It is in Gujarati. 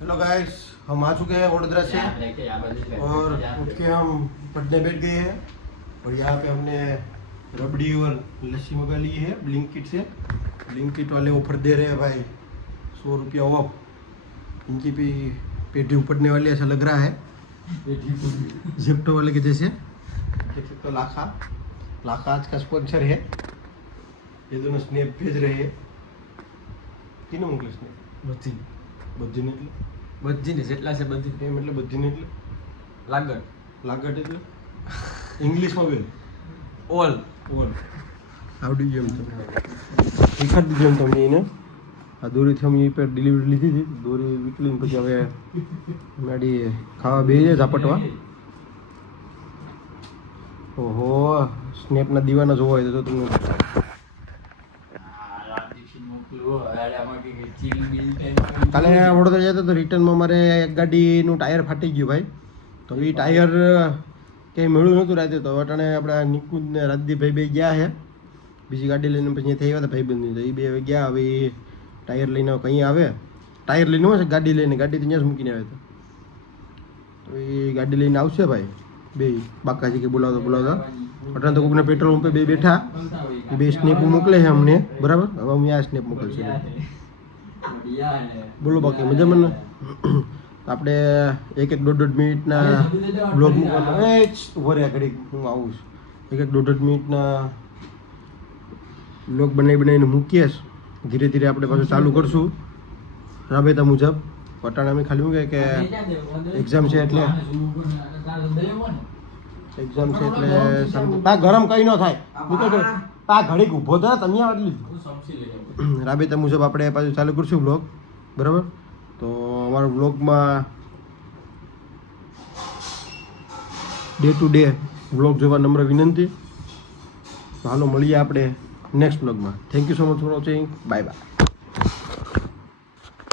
हेलो गाइस, हम आ चुके हैं वडोदरा से और उठ के हम पढ़ने बैठ गए हैं। और यहाँ पे हमने रबड़ी और लस्सी मंगा ली है ब्लिंकिट से। ब्लिंकिट वाले ऑफर दे रहे हैं भाई, 100 रुपया ऑफ। इनकी भी पेटी उपड़ने वाली ऐसा लग रहा है, जिप्टो वाले के जैसे। देख सकते हो, लाखा आज का स्पॉन्सर है। ये दोनों स्नैप भेज रहे हैं। तीनों मोकले स्नैप બધી ને એટલે બધી ને જેટલા છે બધી એમ એટલે બધી ને એટલે લાગટ એટલે ઇંગ્લિશમાં બેન ઓલ આવડી ગયું એમ તમને શીખવાડી દીધું એમ તમને એને। આ દોરીથી અમે એ પર ડિલિવરી લીધી હતી, દોરી વિકલીને પછી હવે ગાડી ખાવા બે જાય ઝાપટવા। ઓહો, સ્નેપના દીવાના જોવા હોય તો તમને કાલે વડોદરા જતા તો રિટર્નમાં મારે એક ગાડીનું ટાયર ફાટી ગયું ભાઈ। તો એ ટાયર કંઈ મળ્યું નહોતું રાતે, તો અટાણે આપણા નિકુંજ ને રાજદીપભાઈ બે ગયા છે બીજી ગાડી લઈને। પછી થઈ આવ્યા હતા ભાઈબંધની, તો એ બે હવે ગયા। હવે એ ટાયર લઈને કંઈ આવે, ટાયર લઈને હોય છે ગાડી લઈને, ગાડી તો ત્યાં જ મૂકીને આવે તો એ ગાડી લઈને આવશે ભાઈ। બે બાકાજી કે બોલાવતા અટાણે તો કોઈકના પેટ્રોલ પંપે બે બેઠા, એ બે સ્નેપ મોકલે છે અમને, બરાબર। હવે અમે આ સ્નેપ મોકલશું। બોલો બાકી મજામાં ને? આપણે એક દોઢ મિનિટના બ્લોગ મૂકવાનો વરે ઘડી હું આવું છું। એક દોઢ મિનિટના બ્લોગ બનાવીને મૂકીએ। ધીરે ધીરે આપણે પાછું ચાલુ કરશું રાબેતા મુજબ। પટાણા અમે ખાલી શું કે એક્ઝામ છે એટલે પા ગરમ કઈ ન થાય, પા ઘડીક ઊભો થાય તમે એટલી રાબેતા મુજબ આપણે પાછું ચાલુ કરશું બ્લોગ, બરાબર। તો અમારા બ્લોગમાં ડે ટુ ડે બ્લોગ જોવા નમ્ર વિનંતી। તો હાલો મળીએ આપણે નેક્સ્ટ બ્લોગમાં। Thank you so much for watching, bye bye.